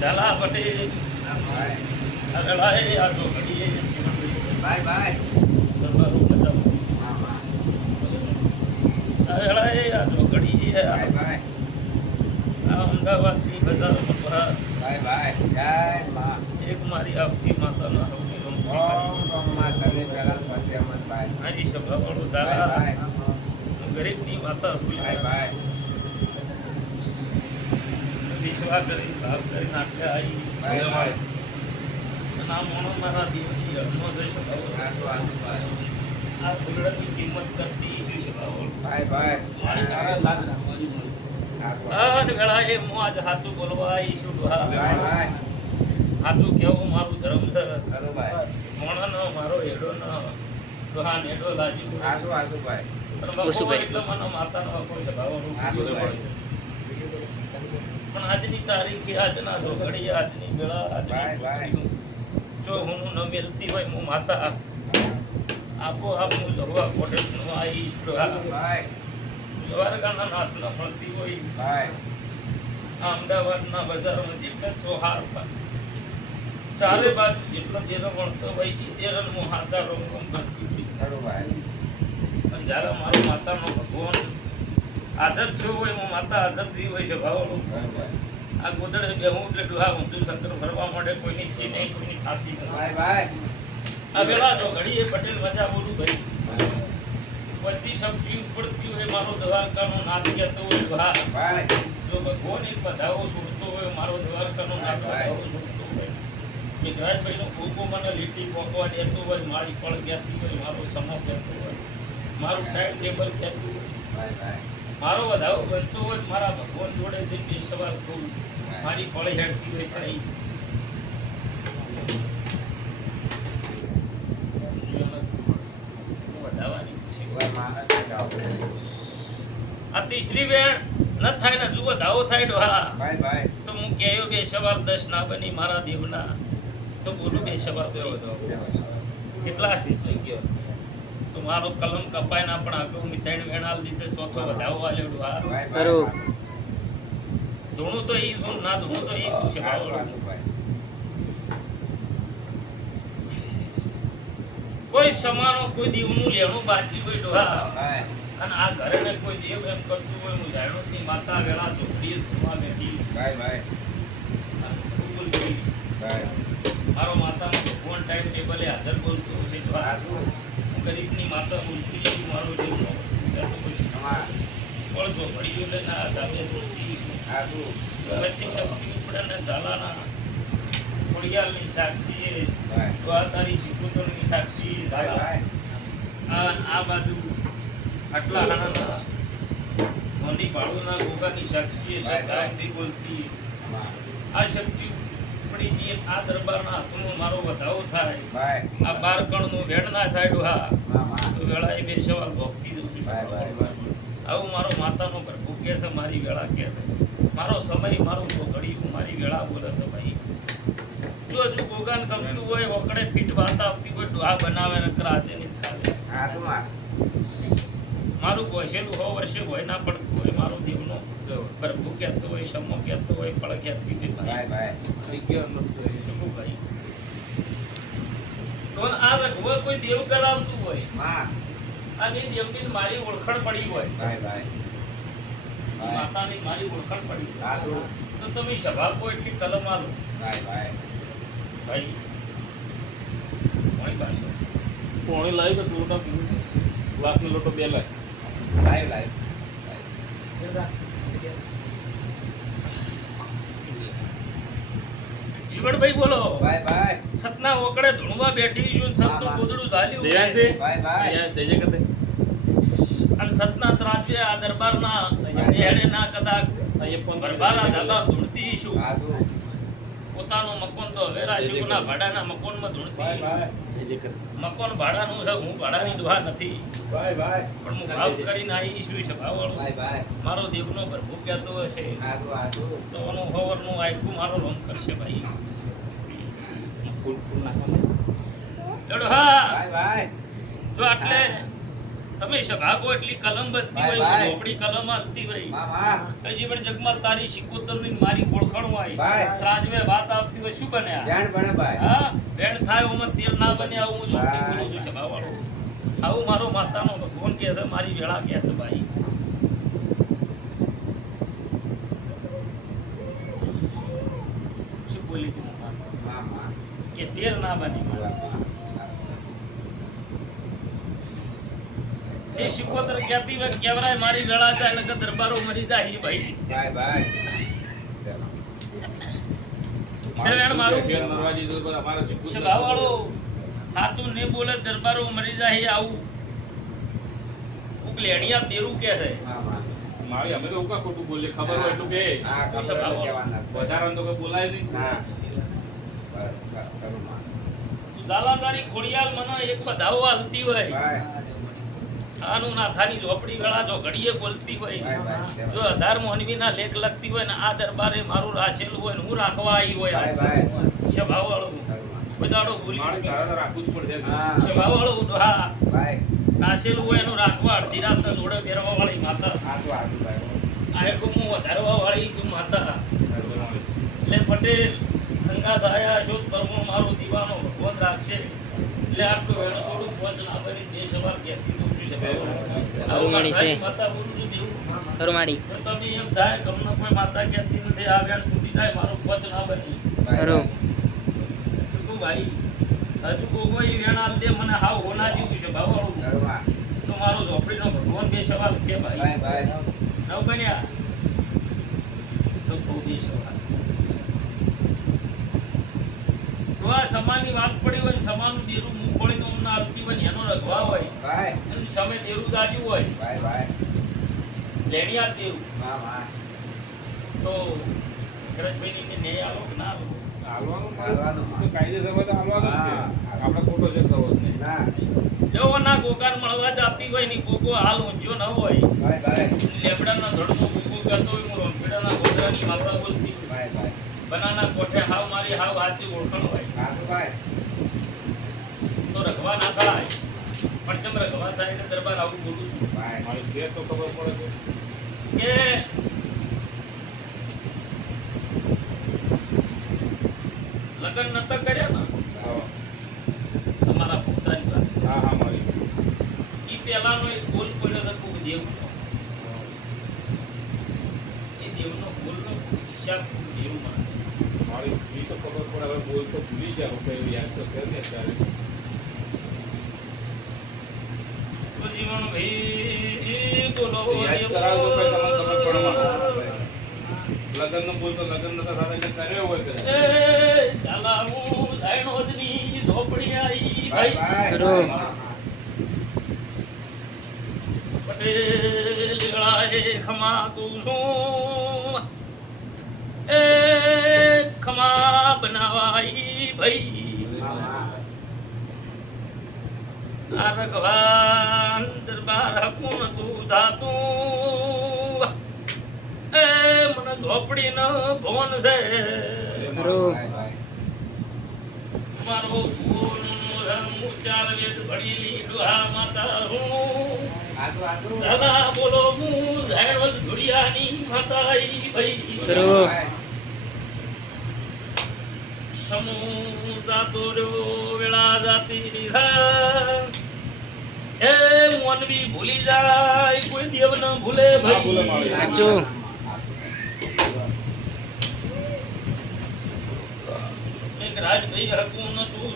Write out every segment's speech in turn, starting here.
ઝાલા પટેલ ભાઈ અગડાએ આ ઢોકળીએ ભાઈ ભાઈ દરબારો બજાવો. હા હા અગડાએ આ ઢોકળીએ આ ભાઈ ભાઈ આ અમદાવાદની બજારોમાં ભરા ભાઈ ભાઈ જય માં એક મારી આવતી માતાના સૌથી ગમતી ઓમ બ્રહ્મા તને પેલા પતે અમન ભાઈ મારી સભાવાળું ભાઈ ઝાલા ભાઈ હું ગરીબની માતા છું ભાઈ ભાઈ. વિશ્વા કરી ભાવ કરી નાખ્યા આ મોણો મારા સભાવાળો. આટલું આટલું ભાઈ. આ ફૂલડાની કિંમત કરતી ભાઈ ભાઈ. મારી લાગ રાખવાની મળી. હું આજ બોલવા આવી ભાઈ ભાઈ. હાચું કહેવું મારું ધર્મ છે? મારો હેડો ન. ડોહા ને હેડો લાગ્યું. આસુ આસુ ભાઈ. પણ ઓછું બપોર કરી, એટલે મને માતાનો હકો છે ભાવવાનું આસુ કીધું ભાઈ. પડે. પણ આજની તારીખે આજના ઘડીએ આજની વેળા આજની જો હું ન મેલતી હોય હું માતા આપો. આપ હું જવા કોટેજનું આવીશ ડોહા. ભાઈ. દ્વારકાના નાથના મળતી હોય. ભાઈ. આ અમદાવાદના બજારમાં જેટલા ચોહાર પર ચારે બાદ જેટલો જેનો મળતો હોય એ તેરલ હું હાથા રોમ ભાઈ. અને જ્યારે મારો માતાનો ભગવાન હાજર થયો હોય હું માતા હાજર થઈ હોય છે ભાવનું આ ગોદડે બેહું એટલે ડુહા ઊંધું શંકર ફરવા માટે કોઈની સી નહીં કોઈની નથી. ભાઈ આ પેલા તો ઘડીએ પટેલ મજા બોલું ભાઈ. બધી શક્તિ ઉપડતી હોય મારો દ્વારકાનો નાથ કહેતો હોય ભાઈ. જો ભગવાન એક બધાઓ છોડતો હોય મારો દ્વારકાનો નાથ બધાઓ છોડતો હોય મિત્રાજભાઈનો મને લીટી પોકવા દેતો હોય મારી ફળ કહેતી હોય મારો સમો કહેતો હોય મારું ટાઈમ ટેબલ કહેતું હોય? મારો વધારો બનતો હોય મારા ભગવાન જોડે જઈ બે સવાલ કહું મારી ફળ હેડતી હોય ખરી વધાવાની ખુશી ભાઈ મારા જાઓ અતિ શ્રી વેણ ન થાય ને જુઓ ધાવો થાય ડોહા. તો હું કહેયો બે સવાલ દસ ના બની મારા દેવના. તો બોલું બે શબ્દ કેટલા છે થઈ ગયો તો મારો કલમ કપાય ના પણ આગળ હું વેણાલ દીધે ચોથો વધાવો ડોહા. ભાઈ ખરું. ધૂણું તો એ શું ના ધૂણું તો એ શું છે ભાવો. કોઈ સમાનો કોઈ દીવનું લેણું બાજી હોય ડોહા. અને આ ઘરે ને કોઈ દેવ એમ કરતું હોય હું જાણું જ નહીં. માતા વેળા ઝોપડી ધોવા બેઠી. ભાઈ ભાઈ. ભાઈ. મારો માતાનો ભગવાન ટાઈમ ટેબલે હાજર બોલતો છે ડોહા. આસુ હું ગરીબની માતા બોલતી છું મારો દેવનો પછી. તમાર પણ ઝોપડીઓ લઈને આ ધાબે બોલતી છું. આસુ શક્તિ ઉપડે ને ઝાલાના ખોડિયાલની સાક્ષી એ ભાઈ સાક્ષી. આ આ બાજુ આટલા હાણાના મોંડી ભાડુના ગોગાની સાક્ષી ભાઈ. બોલતી આ શક્તિ ઉપડી ગઈ આ દરબારના હાથનો મારો વધાવો થાય. આ બાર કણનું વેણ ના થાયમાં તો વેળાએ બે સવાલ ભોગતી દઉં છું. આવું મારો માતાનો પ્રભુ કે છે મારી વેળા કે છે. મારો સમય મારું ઘડી મારી વેળા બોલે છે ભાઈ. જો હજુ ગોગાન ગમતું હોય ઓકડે ફીટ વાત આપતી હોય ડોહા બનાવે ને કરાતે ને ખાવે મારું પોસેલું હો વર્ષે હોય ના પડતું હોય મારો દેવનો પ્રભુ કહેતો હોય સમો કહેતો હોય પળ કહેતી હોય. ભાઈ ભાઈ શું ભાઈ? તો આ રઘુવર કોઈ દેવ કરાવતું હોયમાં અને દેવની મારી ઓળખણ પડી હોય. ભાઈ ભાઈ. માતાની મારી ઓળખણ પડી હોય. તો તમે સભા કોઈ એટલી કલમ આલો. ભાઈ ભાઈ. ભાઈ કોણી પાસે? કોણી લાવી તો લોટા લાખનો લોટો બે લાખ? લાઈવ લાઈવ જીવણભાઈ બોલો ભાઈ ભાઈ સતના ઓકડે ધૂણવા બેઠી છું ને સતનું ગોદડું ઝાલ્યું દેવાંશી? ભાઈ ભાઈ અહીંયા દેજે કરતે અને સતના ત્રાજવે આ દરબારના હેડે ના કદાચ અહીંયા ફોન કરી દરબારના દેજે. ધાબા ધૂણતી શું આસુ પોતાનું મકોન તો હવે રાશિકુના ભાડાના મકાનમાં ધૂણતી. મકોન ભાડાનું છે હું ભાડાની દુહા નથી. ભાઈ ભાઈ. પણ હું ભાવ કરીને આવી છું છે ભાઈ ભાઈ. મારો દેવનો પ્રભુ કહેતો હશે. તો એનું હવરનું આખું મારો રોમ કરશે ભાઈ. ફૂલ ફૂલ નાખવાનું લડો હા. ભાઈ ભાઈ. જો આટલે તમે શકાકો એટલી કલમ બધી હોય ઝોપડી કલમ હલતી હોય. હજી પણ જગમાં તારી સિકોતરની મારી ઓળખણ હોય. ત્રાજવે વાત આપતી હોય શું બને ધ્યાન બને ભાઈ. હા? બેન થાય ઓમાં તેલ ના બને આવું હું ઝોપડી. બોલું છું વાળો આવું મારો માતાનો ભગવાન કહે છે મારી વેળા કહે છે ભાઈ. શું બોલી તું કે તેલ ના બને એ સિકોતર કહેતી હોય? કેવરાય મારી વેળા જાય એટલે કે દરબારો મરી જાય છે ભાઈ. ભાઈ ભાઈ. છે મારું મરવા દીધું પણ અમારે શીખવું જ નથી. સભાવાળો હાથું ને બોલે દરબારો મરી જાય આવું. ઉકલેણિયા દેરું કે છે. મારી અમે તો ઉકા ખોટું બોલીએ ખબર હોય એટલું કે. તો કઈ બોલાય નહીં. ઝાલાધારી ખોડિયાલ મને એક બધાઓ હાલતી હોય. ભાઈ ના થાની ઝોપડી વેળા જો ઘડીએ બોલતી હોય ભાઈ ભાઈ જો અઢાર મોહનવી ના લેખ લખતી હોય ને આ દરબારે મારું રાખેલું હોય ને હું રાખવા આવી હોય ભાઈ ભાઈ સભાવાળો. કરું માં. બધાડો ભૂલી મારે તારે તો રાખવું જ પડશે. હા. સભાવાળો હા. ભાઈ નાસેલું હોય એનું રાખવા અડધી રાત જોડે પહેરવા વાળી માતા. આટલું આટલું ભાઈ આ એક હું વધારવા વાળી છું માતા. એટલે પટેલ પરમો મારો દીવાનો ભગવાન રાખશે. એટલે આટલું એનો થોડું પહોંચ ના બની બે સવાર કહેતી દુખી છે ના ભાઈ, ખરું. હજુ કોઈ વેણ દે મને હાવ હોના જેવું છે ભાવાળું તો મારો ઝોપડીનો ભગવાન બે સવાલ કે ભાઈ નવ બન્યા તો બહુ બે સવાલ તો આ સમાનની વાત પડી હોય સમાનનું દેરું પડી તો ના હાલતી હોય એનો રઘવા હોય. ભાઈ. એની દેરું દાજ્યું હોય. ભાઈ ભાઈ. લેણિયા દેરું મામા તો ગરજભાઈની કે આલો કે ના આલો? હાલવાનું. તો કાયદેસર તો. હા. આપણે ખોટો નહીં. ના. જો ના ગોકાર મળવા જાતી હોયની કોકો હાલ ઊંચો ન હોય. ભાઈ ભાઈ. લેબડાના ધડનો કૂકો કરતો હોય હું માતા બોલતી. ભાઈ ભાઈ. બનાના કોઠે હાવ મારી હાવ હાચી ઓળખાણ હોય. આટલું ભાઈ. તો રઘવા ના થાય પણ જેમ રઘવા થાય દરબાર આવું બોલું છું ભાઈ મારી ફેર તો ખબર પડે છે. કે લગ્ન નતા કર્યા ને તમારા પોતાની વાત. હા હા મારી. એ પહેલાનો એક બોલ પડ્યો હતો દેવનો. એ દેવનો બોલનો હિસાબ દેવમાં મારી ઈ તો ખબર પડે હવે બોલ તો ભૂલી જાવ કે યાદ તો છે ને અત્યારે તો જીવન ભાઈ બોલો યાદ કરાવજો ભાઈ તમને ખબર પડે દેવો. લગ્ન નો બોલ તો લગ્ન કર્યો હોય. ચાલા હું ભાઈ. પટેલ ગળાએ એ ખમા બનાવાઈ ભાઈ આ રઘવાન દરબાર હકુન તું ધાતું? એ મને ઝોપડી ન ભવન છે. મારો ભૂલ ચાર વેદ ભણેલી ડોહા માતા હું દાદા બોલો હું જાણો ધુડિયાની માતા ભાઈ. સમૂહ જાતો રહ્યો વેળા જાતી રીધા એ મોનવી ભૂલી જાય કોઈ દેવ ન ભૂલે ભાઈ. સાચું. એક રાજભાઈ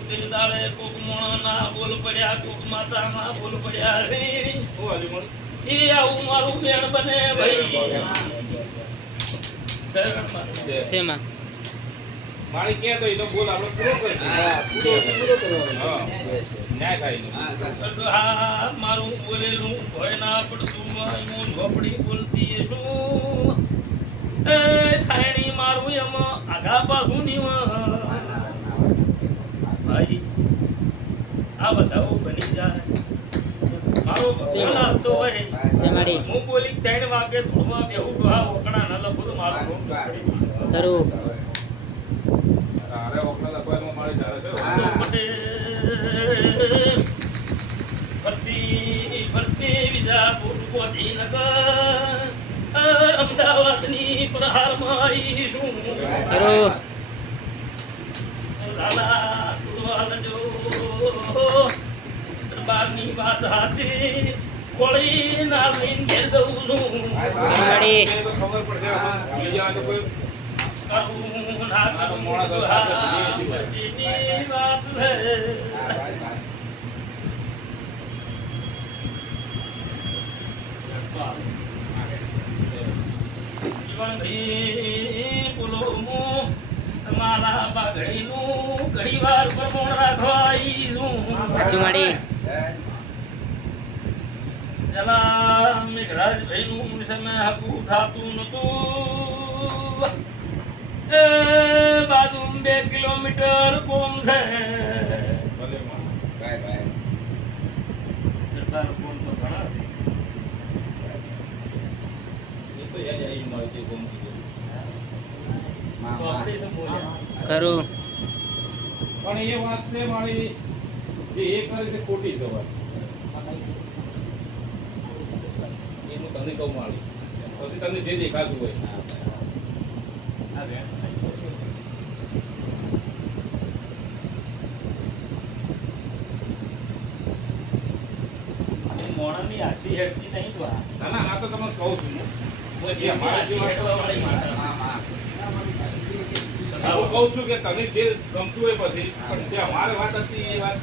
તે દાડે કોક મોણ ના બોલ પડ્યા કોક માતા ના બોલ પડ્યા રે? એ આવું મારું બેન બને ભાઈ. શેમાં? મારી કે તો બોલ આપણે પૂરો કરી પૂરો પૂરો કરવાનો હા. ન્યાય થાય નહીં. હા સાચું. હા મારું બોલેલું ભય ના પડતું હું ઝોપડી બોલતી એ એ છાયણી મારું એમ આગા પાછું નીવ ભાઈ આ બધાઓ બની જાય મારો ભગવાન હોય હું બોલી ત્રણ વાગે ધૂળમાં બેહું તો આ ઓકડા ન લખું તો મારું ખરું. તારે વખત લખવામાં મારે ચાલે પતિ ફરતે વિજાપુર ગોધીનગર અમદાવાદની પ્રહારમાં લાલા જો. દરબારની વાત હાથે કોળી ના લઈને ઘેર છું. ખબર પડશે ભૂલી જવા તો કોઈ કરું ના કરું હા, પછીની વાત છે જીવનભાઈ બોલો હું તમારા બાગડીનું ઘડીવાર પ્રમાણ રાખવા આવીશું જલા મેઘરાજભાઈનું સમય હકું થાતું નતું. એ બાજુ બે કિલોમીટર કોમ છે. ભલે માં. સરદાર કોમ તો ઘણા છે એ તો યાદ આવી મળે છે ગમતી ગયું. તો આપણે શું બોલ્યા ખરું પણ એ વાત છે મારી જે એ કરે છે ખોટી છે વાત. એ હું તમને કહું મારી. પછી તમને જે દેખાતું હોય. આ બેન હું હેડતી નહીં તો ના ના આ તો તમને કહું છું. હું. કહું છું કે તમે જે ગમતું હોય પછી પણ જે અમારે વાત હતી એ વાત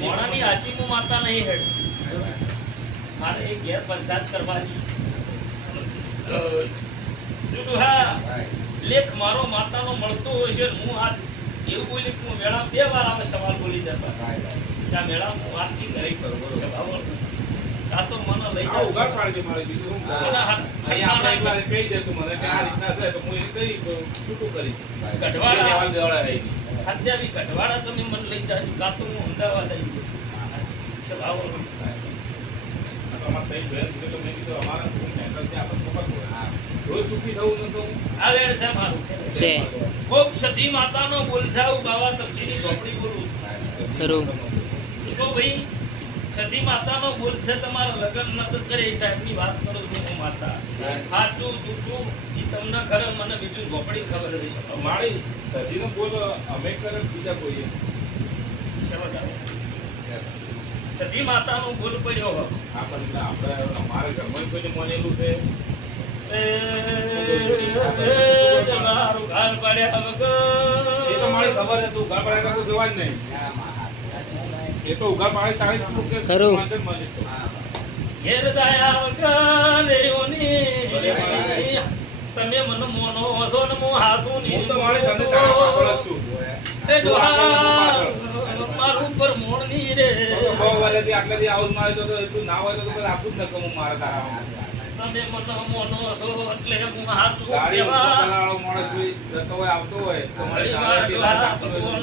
મોણાની હાથી હું માતા નહીં હેડ. મારે એક ઘેર પંચાયત કરવાની. હા લેખ મારો માતાનો મળતો હોય છે હું આ એવું બોલી કે હું મેળા બે વાર આવે સવાલ બોલી જતા. ત્યાં મેળા હું વાત નહીં કરી કરું કરો, બરોબર. તો મને લઈ જાઓ ઉઘાડ પાડજો મારે બીજું. અહીંયા આપણે એકલા કહી દેતું મને કે આ રીતના છે તો હું એ કરી છૂટું કરીશ ગઢવાડા. લેવા દેવાડા રહી અત્યારે ગઢવાડા તમે મને લઈ જાજો કાં તો હું અમદાવાદ આવી ગયો સભાઓ અમારે તઈ બહેન તો મેં કીધું અમારા શું મેટર છે આપણે ખબર રોજ દુઃખી થવું ન થવું. આ વેળ છે મારું છે કોક સતી માતાનો બોલછાવ બાવા તપસીની ચોપડી બોલું ખરું શું ભાઈ સતી માતાનો ભૂલ છે તમારા લગ્ન ન કરે એ ટાઈપની વાત કરું છું હું માતા સાચું જૂઠું એ તમને ખરે મને બીજું ઝોપડી ખબર નથી મારી સજીનો ભૂલ અમે કરે બીજા કોઈએ સતી માતાનો ભૂલ પડ્યો હોય આપણને આપણે અમારા ઘરમાં કોઈને મળેલું છે એ તમારું ઘર પડ્યા હવે એ તો મારી ખબર છે તું ઘર પડ્યા કશું જોવા જ નહીં એ તો ઉઘા પાડે તારે કે ખરું. વાંચન મળે તો. ઘેર દાયા વગર તમે મને મોનો હસો ને હું હાસું હું તો મારી તને તારા પાછળ જ છું. એ ડોહા મારું પર રે. સો આટલેથી આવું મારે તો એટલું ના હોય તો તો આપું જ ન કમું મારા તારા તમે મને મોનો હસો એટલે હું હાસું ગાડી માણસ કોઈ જતો હોય આવતો હોય સારા પેલા નું દેવું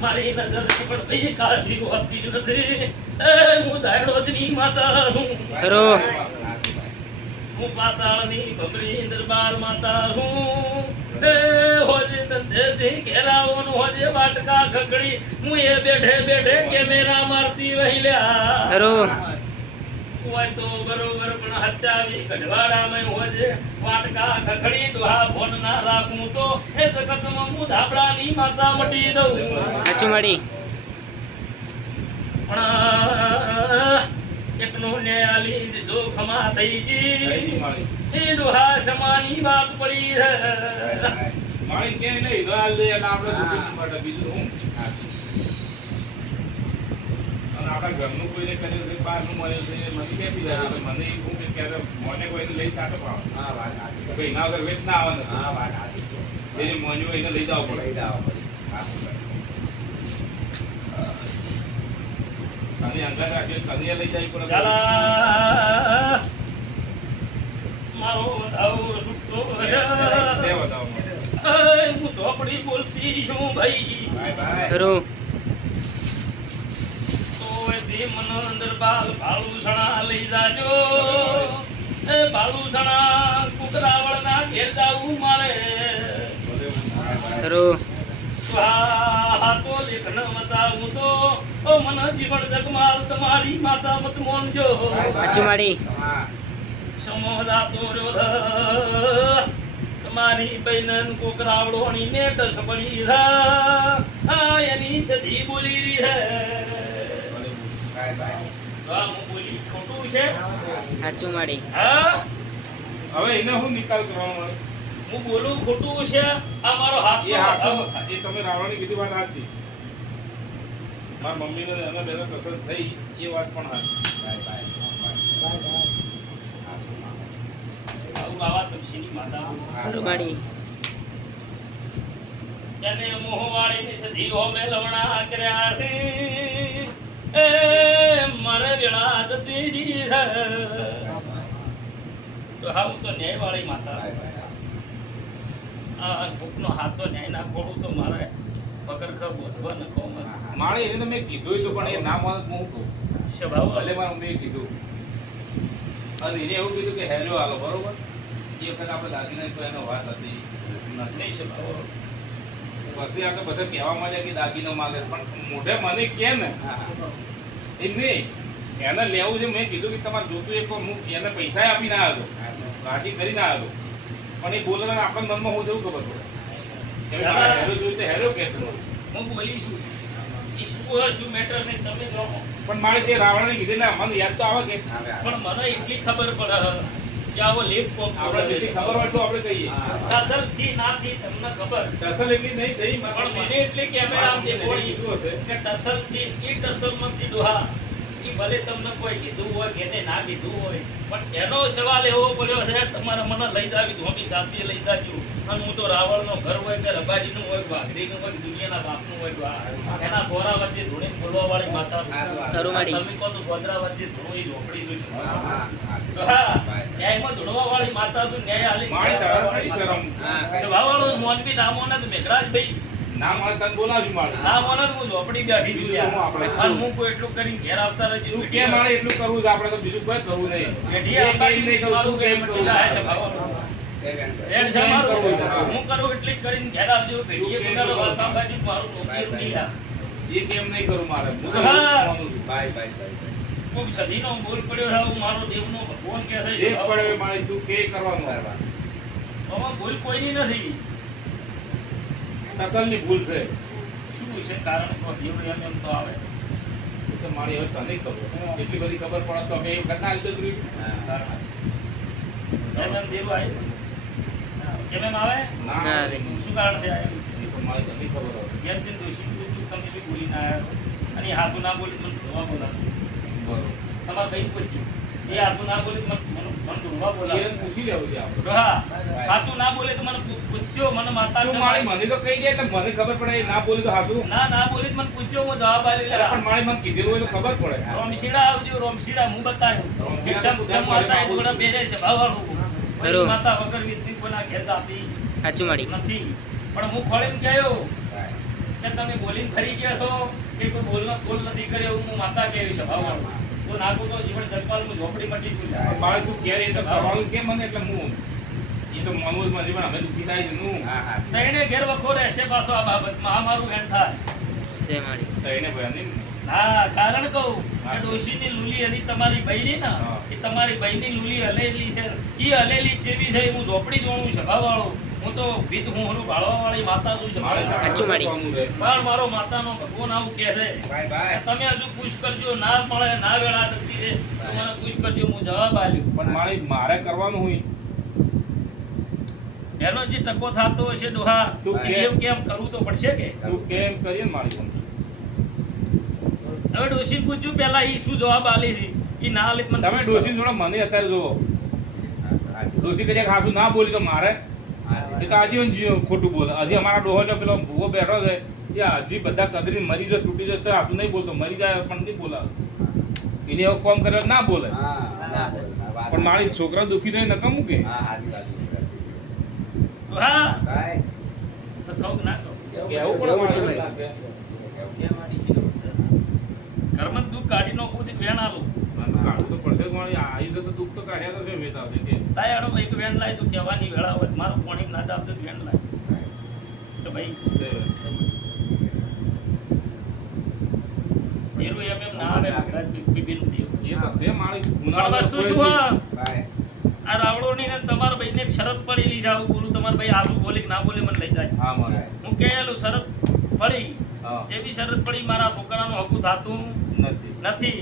મારી નજર પણ ભાઈ કાશી હોતી જ નથી. હું દાયડોદની માતા ખરું. હું પાતાળની ભમરી દરબાર માતા છું. એ હોજે ધંધેથી ઘેરાઓનો હોજે વાટકા ખકડી હું એ બેઠે બેઠે કેમેરા મારતી વહિલ્યા. ખરું હોય તો બરોબર પણ હત્યાવી ગઢવાડામાં હોજે વાટકા ખખડી ડોહા ફોન ના રાખું તો એ જગતમાં હું ધાબળાની માતા મટી દઉં. સાચું માડી પણ એકનો ન્યાલી દીધો ખમા થઈ ગઈ. એ ડોહા સમાની વાત પડી છે માણી કે નહીં. દવા લઈ એટલે આપણે દુઃખી માટે બીજું હું. અને આપણા ઘરનું કોઈને કદાચ કંઈ બહારનું મળ્યું છે, મને ક્યાંથી? તો મને એ કહું કે ક્યારે મોને કોઈને લઈ કાઢો પાડો. તો ભાઈ ના વગર વેચ ના આવે. જેને મોન્યું હોય એને લઈ જવું પડે. તને અંગાત રાખીએ, તને લઈ જાય પડે. મારો વધાવો છૂટતો હશે. બતાવો મને. એ હું ચોપડી બોલતી છું ભાઈ ખરું તો કે મન અંદર બાલ ભાલુસણા લઈ જાજો એ ભાલુસણા કુકરાવળના ઘેર જાવું મારે ખરું ઓ જીવન જગમાલ તમારી માતા મત મોનજો સાચું રહ્યો તમારી બહેનન કોકરાવડોની નેટ સબળી હા એની સદી બોલી રહી હે તો હું બોલી ખોટું છે? સાચું માડી. હા? હવે એને હું નિકાલ કરવાનો હું બોલું ખોટું છે? આ મારો હાથ એ હાચું, એ તમે રાવણની કીધી વાત સાચી. મારા મમ્મીને અને બેને કસર થઈ એ વાત પણ સાચી. આવું આવા તપસીની માતા. ખરું માડી મોહવાળીની સદી હોમે લવણા કર્યા છે. એ મારે વેળા જતી રહી તો હા હું તો ન્યાયવાળી માતા. આ કોકનો હાથ ન્યાય ના ખોડું તો મારે પકડખા બોધવા ન કહું મારે એને મેં કીધું હતું પણ એ ના માનત હું કહું? સ્વભાવ ભલે મારા મમ્મીએ કીધું. અને એને એવું કીધું કે હેલો હાલો બરોબર? એ વખત આપણે દાગીના તો એનો વાત હતી. નથી. નહીં શકતો પછી આપણે બધા કહેવા માંડ્યા કે દાગીનો માગે પણ મોઢે મને કે ને. એ નહીં. એને લેવું છે. મેં કીધું કે તમારે જોતું એક હું એને પૈસા આપી ના આવ્યો રાજી કરી ના આવ્યો પણ એ બોલે આપણને આપણા મનમાં હું જેવું ખબર પડે. જોયું તો હેરો કે હું નહીં તમે જાણો પણ મારે તે રાવણને કીધું ને મને યાદ તો આવે કે. પણ મને એટલી ખબર પડે. આવો લેપ કોક આપણે જેટલી ખબર હોય તો આપણે કહીએ. અસલથી નાથી તમને ખબર. અસલ એટલી નહીં થઈ પણ મને એટલી કેમેરામાં દેખોડી કીધું હશે કે ટસલથી ઈ ટસલમાંથી દોહા. ઈ ભલે તમને કોઈ કીધું હોય કે ના કીધું હોય પણ એનો સવાલ એવો પડ્યો છે તમારા મને લઈ જાવી ધોમી સાથે લઈ જાજો. અને હું તો રાવણનો ઘર હોય કે રબાજીનું હોય વાઘરીનું હોય દુનિયાના બાપનું હોય એના સોરા વચ્ચે ધૂણી ફૂલવા વાળી માતા તમે કહો તો ગોધરા વચ્ચે ધૂણો ઝોપડી જોઈશું ન્યાયમાં ધૂણવા વાળી માતા તો ન્યાય આલી મારી તારા કઈ શરમ? સભાવાળો મોનવી નામો ને તને મારે મને તો હું ઝોપડી બેઠી છું બીજું આપણે અને હું કોઈ એટલું કરીને ઘેર આવતા મારે એટલું કરવું છે? આપણે તો બીજું કોઈ કરવું નહીં. બેઠી આવતા નહીં કરવું મારું તું કેમ કેમ કરવું. લાયા છે. મારું. હા. કરું એટલે કરીને ઘેર આવજો ભેટીએ બોલાવો વાત બાજુ મારું નોકરીનું નહીં આ. એ કેમ નહીં કરું મારે તો. માનું છું. કોક સદીનો બોલ પડ્યો છે હું મારો દેવનો ભગવાન કહે છે જે પડે મારે તું કે કરવાનું આમાં ભૂલ કોઈની નથી તસલની ભૂલ છે શું છે કારણ તો દેવ એમ એમ તો આવે તો મારી હવે તને ખબર એટલી બધી ખબર પડે તો અમે એમ કરતા આવી જતું રહ્યું. એમ એમ દેવ આવે એમ આવે? ના. રે. શું કારણથી આવે એ તો મારી તને ખબર હવે. ઘેર દોષી તમે શું બોલી ના આવ્યા અને હાસુ ના બોલી તો મને ધોવા બોલાવે. બરોબર. તમારે કઈ પૂછ્યું. એ હાસુ ના બોલે તો મને મને ધોવા એને પૂછી લેવું છે આપણે. હા. સાચું ના બોલે તો મને પૂછ્યો મને માતા તું મારી મને તો કહી દે એટલે મને ખબર પડે એ ના બોલી તો હાચું. ના ના બોલી તો મને પૂછ્યો હું જવાબ આપી યાર. પણ મારી મને કીધેલું હોય તો ખબર પડે. રોમશીડા આવજો રોમશીડા હું બતાવ્યું ચમ ચમ માતા એ થોડા બેરે છે ભાવવાળું. ખરું. માતા વગર વિતરી કોઈના ઘેર જાતી સાચું માડી નથી. પણ હું ખોળીને કહ્યું કે તમે બોલીને ફરી ગયા છો કે કોઈ બોલનો બોલ નથી કર્યો હું માતા કેવી છે ભાવવાળું તો નાખું તો જીવન જગપાલ હું ઝોપડી મટી ગયું બાળક તું એ તો કેમ મને એટલે હું? એ તો માનવું અમે દુઃખી થાય છે હું. તઈને ઘેર વખો રહેશે પાછો આ બાબતમાં. આ મારું એમ થાય. છે ને. હા કારણ કહું કે ડોશીની લુલી હરી તમારી બહેની ને એ તમારી બહેની લુલી હલેલી છે. એ હલેલી ચેવી છે હું ઝોપડી જોણું સભાવાળો. હું તો ભીત હું હરું ભાળવા વાળી માતા છું. પણ મારો માતાનો ભગવાન આવું કહે છે. તમે હજુ પૂછ કરજો ના મળે ના વેળા થતી છે મને પૂછ કરજો હું જવાબ આવ્યો પણ મારે મારે કરવાનું હોય એનો જે ટકો થતો હશે ડોહા તું કેમ કેમ કરવું તો પડશે કે? તું કેમ કરીએ મારી હવે ડોશી પૂછ્યું પહેલા એ શું જવાબ આલી છે? એ ના આલી મને તમે કરો. થોડા મને અત્યારે જુઓ. ડોસી કરી ખાસું ના બોલી તો મારે. એ તો આજીવન ખોટું બોલે. હજી અમારા ડોહો પેલો ભૂવો બેઠો છે એ હજી બધા કદરી મરી જાય તૂટી જાય તો હાસું નહીં બોલતો. મરી જાય પણ નહીં બોલાવે. એને એવો કોમ કરે ના બોલે. પણ મારી છોકરા દુખી થાય નકમ મૂકે હા તો કહું ના કહું. કેવું પણ કેવું કેવું. ઘરમાં દુઃખ કાઢી નાખું છે વેણ આલું ના, ના, કાઢવું તો પડશે જ વળી. આ આવી તો દુઃખ તો કાઢ્યા તો છે આવશે કે. તાય આડો એક વેણ લાય તો કહેવાની વેળા હોય મારું પાણી ના દાવ તો વેણ લાય. તો ભાઈ એરું એમ એમ ના આવે. મગરાજ બી- બી- બી- એ તો છે મારી પણ વસ્તુ શું આ રાવળોની ને તમારા ભાઈને એક શરત પડેલી આવું બોલું. તમારા ભાઈ આલુ બોલે કે ના બોલે મને લઈ જાય. હા મારે. હું કહેલું શરત પડી. જેવી શરત પડી મારા છોકરાનું હકું થાતું. નથી. નથી.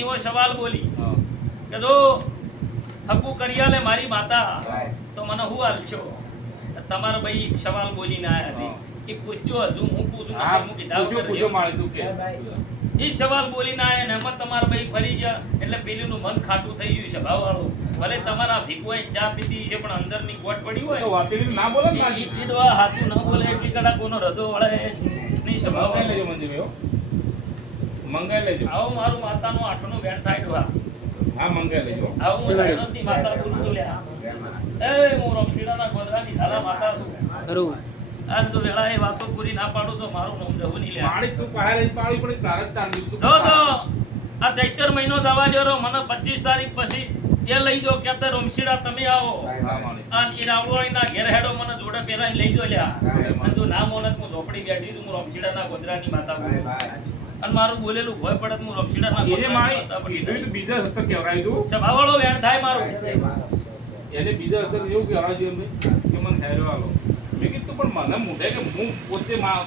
એવો સવાલ બોલી કે જો હકુ કરી લે મારી માતા તો મને હું હાલશો તમારો ભાઈ એક સવાલ બોલીને આયા હતી એ પૂછજો હજુ હું પૂછું હું કીધા પૂછો મારે તું કે. એ સવાલ બોલીને આવ્યા ને એમાં તમારા ભાઈ ફરી ગયા. એટલે પેલીનું મન ખાટું થઈ ગયું છે ભાવવાળું ભલે તમારા ભીખવાએ ચા પીધી છે પણ અંદરની ગોટ પડી હોય વાતેડી ના બોલે ને માજી. હાથું ન બોલે એટલી કડા કોનો રદો વળે. નહીં સ્વભાવ લેજો મંજુભાઈ હો. મંગાઈ લેજો. આવો મારું માતાનું આઠનું વેણ થાય ડોહા હા. મંગાઈ લેજો. આવું હું માતા બોલું છું એ હું રમશીડાના ગોધરાની ધાલા માતા છું. ખરું. અને તો વેળા એ વાતો પૂરી ના પાડું તો મારું નામ જવું નહીં લ્યા માળી તું પાસે પાડી પડી તારે તાર દીધું. તો. આ ચૈતર મહિનો દવા જો મને 25 તારીખ પછી એ લઈ જો કે તે રમશીડા તમે આવો. અને એ રાવળવાળીના ઘેર હેડો મને જોડે પહેરાઈને લઈ જો લ્યા. અને જો ના મોનત હું ઝોપડી બેઠી રમશીડા હું રમશીડાના ગોધરાની માતા બોલું અને મારું બોલેલું ભય પડત હું રમશીડાના એને માળી કીધું તો બીજા હસ્તક કહેવાય તું. સભાવાળો વેણ થાય મારો એને બીજા હસ્તક એવું કહેવાય છે એમને કે મને ઠેરવા આલો. મેં કીધું પણ મને મૂઠે કે હું પોતે મા-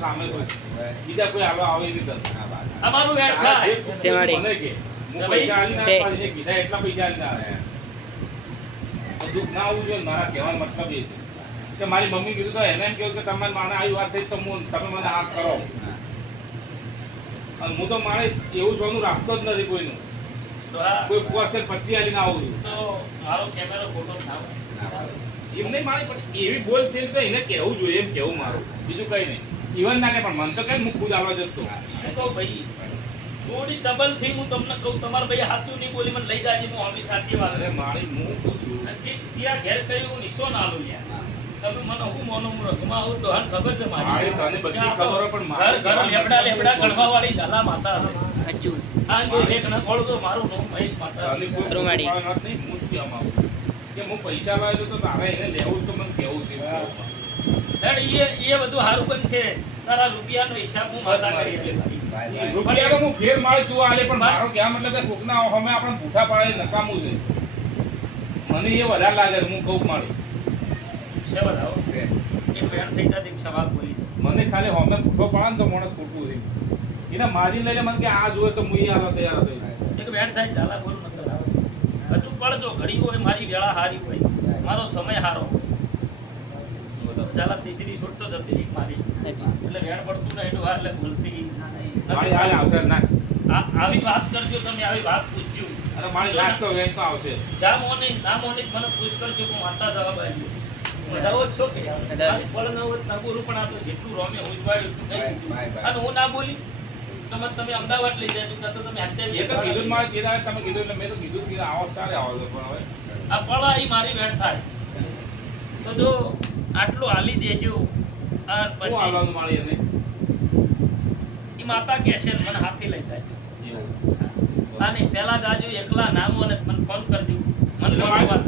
સામે છું. બીજા કોઈ આલો આવે નહીં તને. અમારું વેણ થાય મને કે. હું પૈસા. કીધા એટલા પૈસા. તો દુઃખ ના આવવું જોઈએ મારા કહેવાનો મતલબ એ છે કે મારી મમ્મી કીધું તો એને એમ કહ્યું કે તમારી માને આવી વાત થઈ તો હું- તમે મને આ કરો અને હું તો મારે એવું સોનું રાખતો જ નથી કોઈનું. કોઈ પોસ કે પચી આવીને આવું તો મારો કેમેરો ફોટો. એમ નહીં મારે પણ એવી બોલ છે તો એને કહેવું જોઈએ એમ કહેવું મારું. બીજું કંઈ નહીં. ઇવન ના કે પણ મન તો કઈ હું ખુદ આવવા જતો શું કહું ભાઈ? થોડી ડબલથી હું તમને કહું તમારે ભાઈ સાચું નહીં બોલી મને લઈ જાજે હું અમી સાચી વાત મારી હું પૂછું. જ્યાં ઘેર કહ્યું નિશો ના લઉં લ્યા તમે મને હું મોનો હું રઘમાં આવું તો હાલ ખબર છે મારી. મારી તને બધી કે ખબર પણ ઘર ઘર લેપડા લેપડા ગણવા વાળી ઝાલા માતા છે. અચ્છું આ જો એક ન ખોળું તો મારું નામ મહેશ માતા માડી. નથી, હું જ કહેવા માંગુ કે હું પૈસા લાવ્યો તો તારે એને લેવું તો મને કેવું છે ડેડ, એ એ બધું સારું પણ છે. તારા રૂપિયાનો હિસાબ હું માતા કરી. રૂપિયા તો હું ફેર મારી તું આલે પણ મારો કહેવા મતલબ કે કોકના અમે આપણે ભૂઠા પાડે નકામું છે. મને એ વધારે લાગે હું કહું મારી. છે બધાઓ. એક વેણ થઈ જાત, સવાલ બોલી મને ખાલી હોમે ભૂખો પાડે ને તો માણસ ખોટું છે એને મારી લઈને મને કે આ જોવે તો હું ઈ આવા તૈયાર થઈ એક વેણ થાય ઝાલા બોલ મતલબ આવે. હજુ પડજો ઘડી હોય મારી વેળા હારી હોય. મારો સમય હારો. હોય ઝાલા તીસરી છૂટ તો જતી રહી મારી. એટલે વેણ પડતું નહીં એટલું વાર એટલે ભૂલતી મારી હાલ આવશે ના. આવી વાત કરજો તમે આવી વાત પૂછજો. અરે મારી લાસ્ટ તો વેચ તો આવશે. જા મોની ના મોની મને પૂછ કરજો હું માતા જવાબ આપ્યો વધાવો છો કે ફળ ન હોય તો બોલું પણ આ તો જેટલું રોમે હું એટલું એટલું કહી બાય, દીધું. Bye, bye. અને હું ના બોલી તો તમે અમદાવાદ લઈ જાય તો તમે અત્યારે એ કીધું મારે કીધા તમે કીધું એટલે મેં તો કીધું કે આવો સારે આવો પણ હવે. આ પળા ઈ મારી વેણ થાય. તો જો આટલું હાલી દેજો આ પછી એને? ઈ માતા કહેશે મને હાથી લઈ જાય. અને પેલા જાજો એકલા નામો અને મને ફોન કરજો મને વાત.